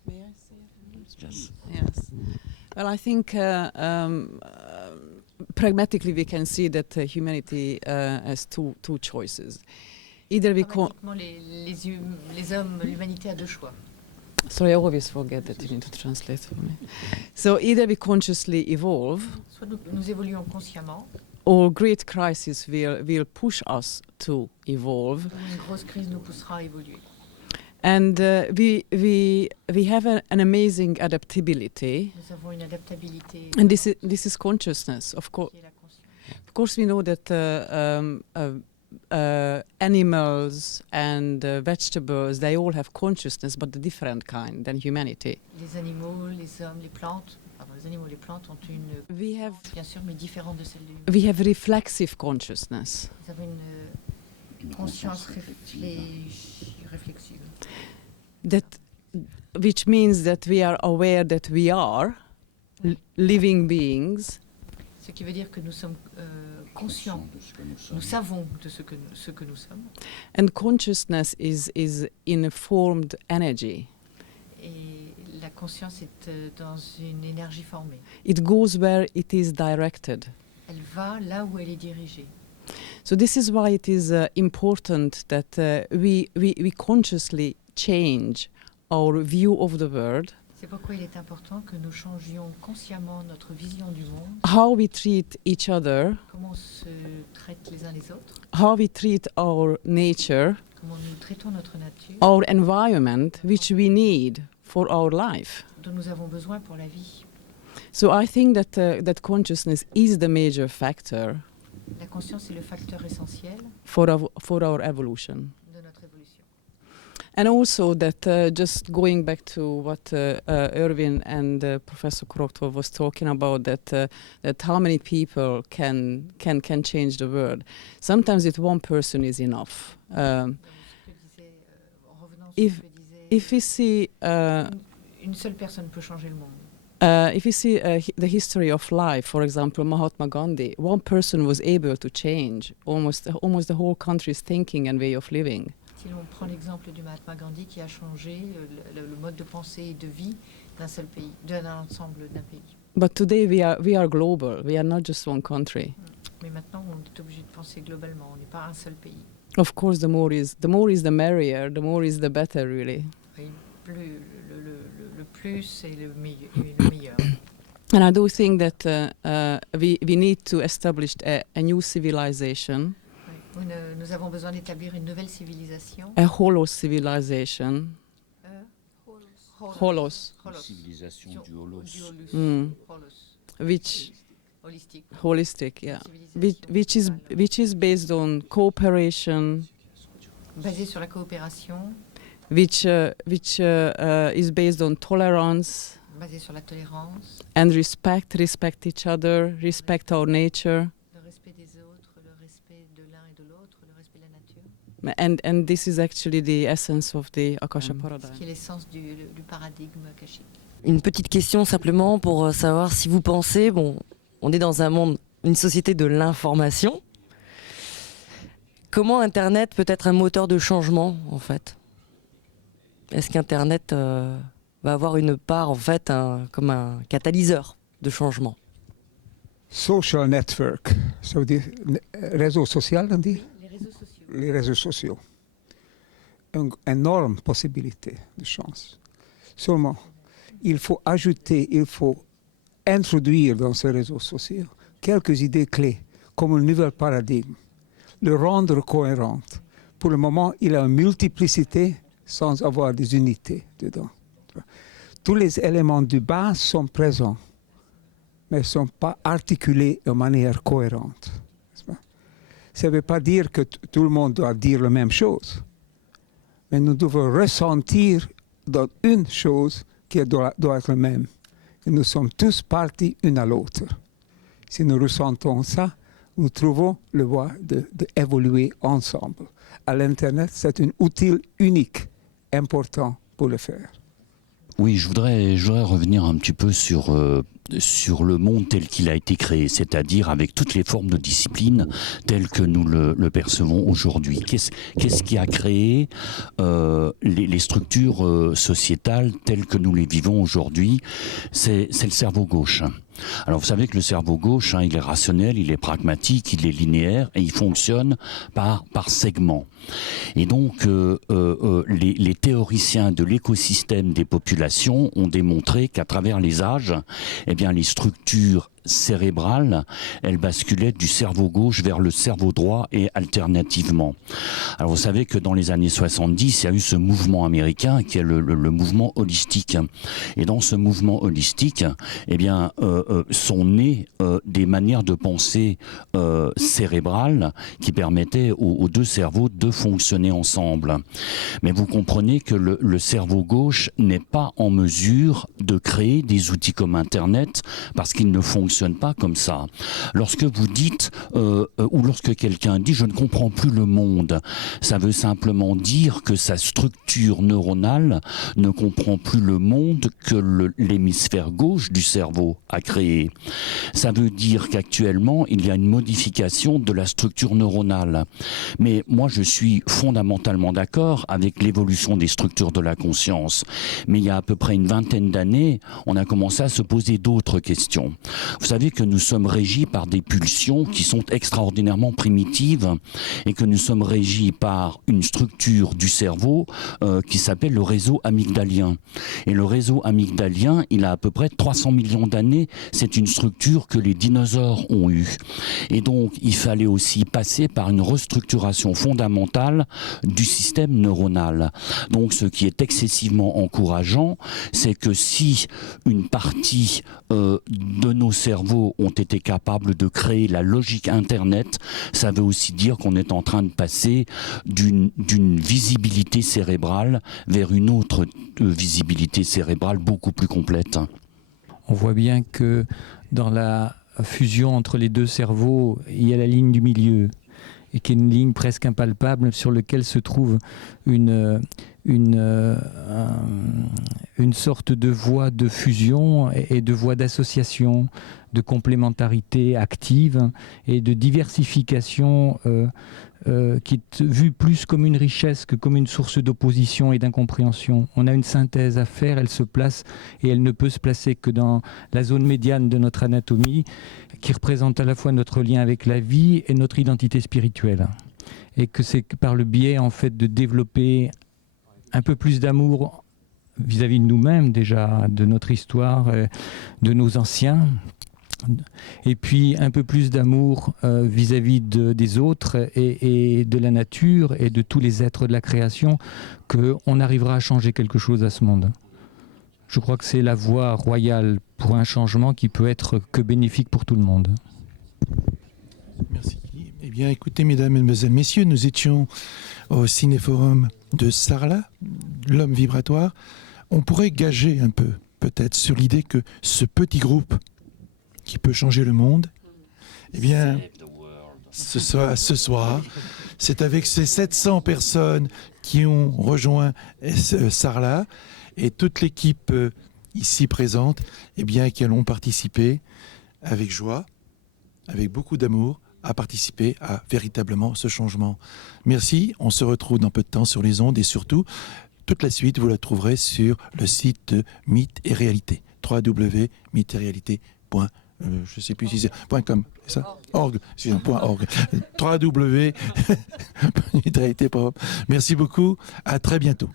Yes. Well, I think pragmatically we can see that humanity has two choices. Either we les hommes, l'humanité a deux choix. Sorry, I always forget that you need to translate for me. So either we consciously evolve. Soit nous évoluons consciemment. Or great crisis will push us to evolve. Une grosse crise nous poussera à évoluer. And we have an amazing adaptability. Nous avons une adaptabilité. And this is consciousness, of course. Of course, we know that animals and vegetables, they all have consciousness, but a different kind than humanity. Les animaux, les hommes, les plantes. Les animaux et les plantes ont une bien sûr, mais différente de celle de l'humain. We have reflexive consciousness. Nous avons une conscience réflexive. Which means that we are aware that we are living beings. Ce qui veut dire que nous sommes conscients, nous savons de ce que nous sommes. And consciousness is informed energy. Et la conscience est dans une énergie formée. It goes where it is directed. Elle va là où elle est dirigée. So this is why it is important that we consciously change our view of the world. C'est pourquoi il est important que nous changions consciemment notre vision du monde. How we treat each other. Comment on se traite les uns les autres. How we treat our nature. Comment nous traitons notre nature. Our environment, which we need for our life. Dont nous avons besoin pour la vie. So I think that consciousness is the major factor. La conscience est le facteur essentiel for our evolution. de notre évolution. And also that just going back to what Erwin and Professor Kroktov was talking about, that how many people can change the world. Sometimes it one person is enough. If we see Une seule personne peut changer le monde. if you see the history of life, for example, Mahatma Gandhi, one person was able to change almost the whole country's thinking and way of living. Si l'on prend l'exemple du Mahatma Gandhi qui a changé le mode de pensée et de vie d'un seul pays, d'un ensemble d'un pays. But today we are global. We are not just one country. Mais maintenant, on est obligé de penser globalement. On n'est pas un seul pays. Of course, the more is the merrier. The more is the better, really. Oui, le plus et le meilleur. And I do think that we need to establish a new civilization. Oui, nous avons besoin d'établir une nouvelle civilisation. A holos civilization. Holos. Civilisation du holos. Which Holistique. holistic, yeah. Which is based on cooperation. Basé sur la coopération. Which is based on tolerance. Basé sur la tolérance. And respect each other, respect our nature. Le respect des autres, le respect de l'un et de l'autre, le respect de la nature. And this is actually the essence of the Akasha Ce paradigm. qui est l'essence du paradigme akashique. Une petite question simplement pour savoir si vous pensez, bon, on est dans un monde, une société de l'information. Comment Internet peut être un moteur de changement, en fait? Est-ce qu'Internet va avoir une part, en fait, comme un catalyseur de changement? Social network, ça veut dire réseau social, on dit? Les réseaux sociaux. Les réseaux sociaux. Une énorme possibilité de chance. Seulement, il faut ajouter, il faut introduire dans ces réseaux sociaux quelques idées clés, comme un nouvel paradigme, le rendre cohérent. Pour le moment, il a une multiplicité sans avoir des unités dedans. Tous les éléments de base sont présents, mais ne sont pas articulés de manière cohérente. Ça ne veut pas dire que tout le monde doit dire la même chose, mais nous devons ressentir dans une chose qui doit être la même. Et nous sommes tous partis une à l'autre. Si nous ressentons ça, nous trouvons le voie d'évoluer ensemble. À l'Internet, c'est un outil unique, important pour le faire. Oui, je voudrais revenir un petit peu sur le monde tel qu'il a été créé, c'est-à-dire avec toutes les formes de discipline telles que nous le percevons aujourd'hui. Qu'est-ce qui a créé les structures sociétales telles que nous les vivons aujourd'hui? C'est le cerveau gauche. Alors vous savez que le cerveau gauche, il est rationnel, il est pragmatique, il est linéaire et il fonctionne par segments. Et donc les théoriciens de l'écosystème des populations ont démontré qu'à travers les âges, eh bien les structures cérébrale, elle basculait du cerveau gauche vers le cerveau droit et alternativement. Alors vous savez que dans les années 70, il y a eu ce mouvement américain qui est le mouvement holistique. Et dans ce mouvement holistique, eh bien, sont nées des manières de penser cérébrales qui permettaient aux deux cerveaux de fonctionner ensemble. Mais vous comprenez que le cerveau gauche n'est pas en mesure de créer des outils comme Internet parce qu'il ne fonctionne pas comme ça. Lorsque vous dites ou lorsque quelqu'un dit « je ne comprends plus le monde », ça veut simplement dire que sa structure neuronale ne comprend plus le monde que l'hémisphère gauche du cerveau a créé. Ça veut dire qu'actuellement, il y a une modification de la structure neuronale. Mais moi, je suis fondamentalement d'accord avec l'évolution des structures de la conscience. Mais il y a à peu près une vingtaine d'années, on a commencé à se poser d'autres questions. Vous savez que nous sommes régis par des pulsions qui sont extraordinairement primitives et que nous sommes régis par une structure du cerveau qui s'appelle le réseau amygdalien. Et le réseau amygdalien, il a à peu près 300 millions d'années. C'est une structure que les dinosaures ont eue. Et donc, il fallait aussi passer par une restructuration fondamentale du système neuronal. Donc, ce qui est excessivement encourageant, c'est que si une partie de nos cellules cerveaux ont été capables de créer la logique Internet, ça veut aussi dire qu'on est en train de passer d'une visibilité cérébrale vers une autre visibilité cérébrale beaucoup plus complète. On voit bien que dans la fusion entre les deux cerveaux, il y a la ligne du milieu, et qui est une ligne presque impalpable sur laquelle se trouve une sorte de voie de fusion et de voie d'association, de complémentarité active et de diversification qui est vue plus comme une richesse que comme une source d'opposition et d'incompréhension. On a une synthèse à faire, elle se place et elle ne peut se placer que dans la zone médiane de notre anatomie qui représente à la fois notre lien avec la vie et notre identité spirituelle. Et que c'est par le biais en fait de développer un peu plus d'amour vis-à-vis de nous-mêmes déjà, de notre histoire, de nos anciens, et puis un peu plus d'amour vis-à-vis des autres et de la nature et de tous les êtres de la création, qu'on arrivera à changer quelque chose à ce monde. Je crois que c'est la voie royale pour un changement qui peut être que bénéfique pour tout le monde. Merci. Eh bien, écoutez, mesdames, mesdemoiselles, messieurs, nous étions au Cinéforum de Sarlat, l'homme vibratoire. On pourrait gager un peu, peut-être, sur l'idée que ce petit groupe qui peut changer le monde, eh bien, ce soir, c'est avec ces 700 personnes qui ont rejoint Sarlat et toute l'équipe ici présente, eh bien, qui allons participer avec joie, avec beaucoup d'amour, à participer à véritablement ce changement. Merci, on se retrouve dans peu de temps sur les ondes et surtout, toute la suite, vous la trouverez sur le site de Mythes et Réalité, www.mythesretrealité.com. Je ne sais plus si c'est .com, c'est ça ? Org, c'est un .org. www.mythesretrealité.com. Merci beaucoup, à très bientôt.